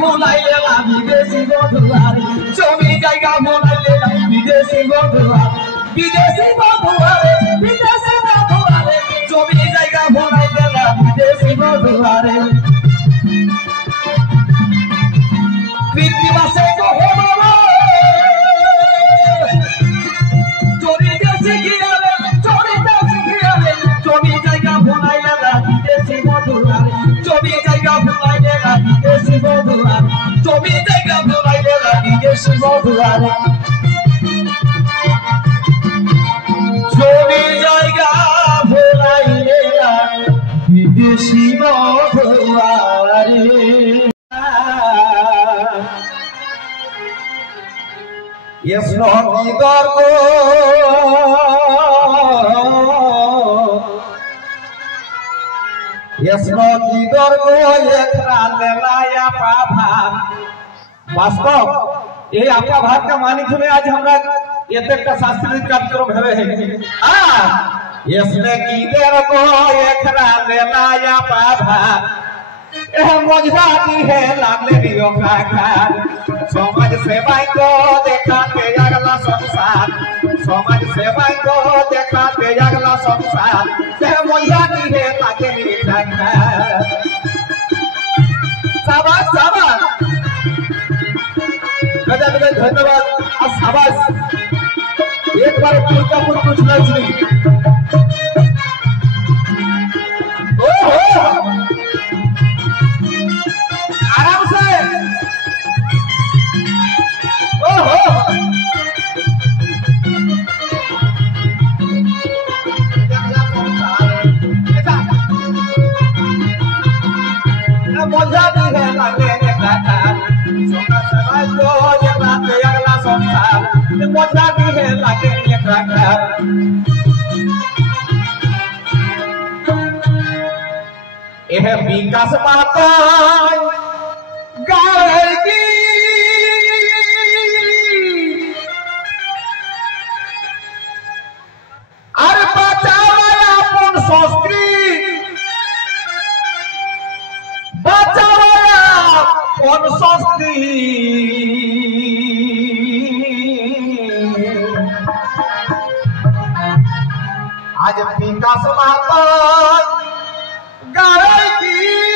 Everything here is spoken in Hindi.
ভুলাইলে না বিদেশি বধুয়ারে জমি জায়গা ভুলাইলে না বিদেশি বধুয়ারে বিদেশি বধুয়ারে বিদেশি বধুয়ারে জমি জায়গা ভুলাইলে না বিদেশি বধুয়ারে কৃত্রিবাসে কহে বাবা চরিতে শিখিয়ালে চরিতে শিখিয়ালে জমি জায়গা ভুলাইলে না বিদেশি বধুয়ারে জমি জায়গা ভুলাইলে না বিদেশি বধুয়ারে জমি জায়গা ভুলাইলে না বিদেশি বধুয়ারে জমি জায়গা ভুলাইলে না বিদেশি বধুয়ারে Yes, Lord, we go. Yes, Lord, we go. वास्तव ये आपका भारत का मानिक में आज हमरा ये तक का शास्त्रीय कार्यक्रम हुए हैं इसने की देर को एक ले लाया पाभा मौजदाती है लागले दियो का समाज सेवा को देखाते अगला संसार समाज सेवा को देखाते अगला संसार से मौजदाती है ताके निकला शाबाश शाबाश गजब गजब धन्यवाद और शाबाश एक बार पूरा कुछ नहीं आराम से ओहो मजा भी है लागे का सोना समाज को जगला के अगला संसार मजा भी है लागे का यह विकास माता गाएगी अरे बचावाया अपन संस्कृति बचावाया अपन संस्कृति आज विकास माता गाएगी